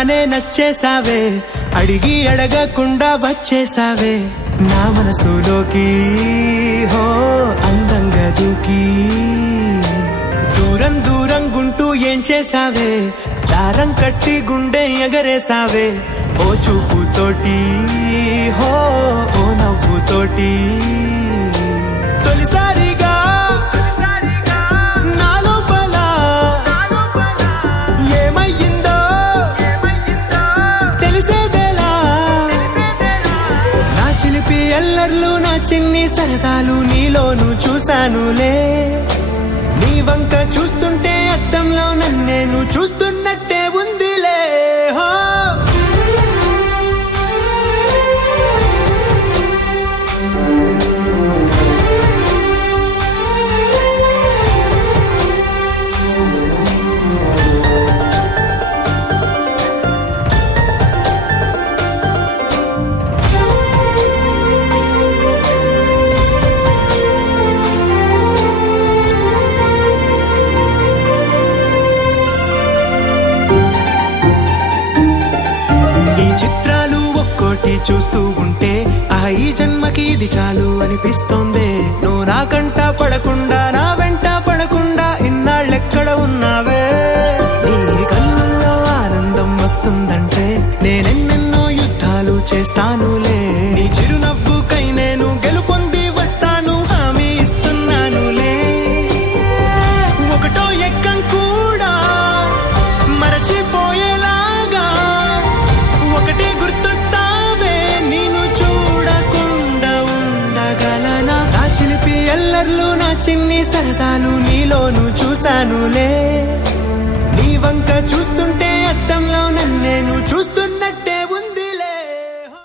చూడగానే నచ్చేసావే, అడిగి అడగకుండా వచ్చేసావే నా మనసులోకి. హో అందంగా దూకి దూరం దూరం గుంటూ ఏం చేసావే, దారం కట్టి గుండె ఎగరేసావే ఓ చూపుతోటి, హో ఓ నవ్వుతోటి. తొలిసారిగా నా లోపల ఏమయ్యిందో తెలిసేదేలా. నా చిలిపి ఎల్లర్లు నా చిన్ని సరదాలు నీలోను చూశానులే. నీ వంక చూస్తుంటే అద్దంలో నన్నేను చూస్తున్నట్టే ఉందిలే. హో చూస్తూ ఉంటే ఈ జన్మకి ఇది చాలు అనిపిస్తోంది. నువ్వు నా కంట పడకుండా నా వెంట పడకుండా ఇన్నాళ్ళెక్కడ ఉన్నావే. నీ కళ్ళల్లో ఆనందం వస్తుందంటే నేనెన్నెన్నో యుద్ధాలు చేస్తానులే. నీ చిరునవ్వుకై నేను గెలుపొంది వస్తాను, హామీ ఇస్తున్నానులే. ఒకటో ఎక్కం కూడా మరచిపోయేలాగా ఒకటే గుర్తు ఎల్లర్లు నా చిన్ని సరదాలు నీలోను చూశానులే. నీ వంక చూస్తుంటే అద్దంలో నన్నేను చూస్తున్నట్టే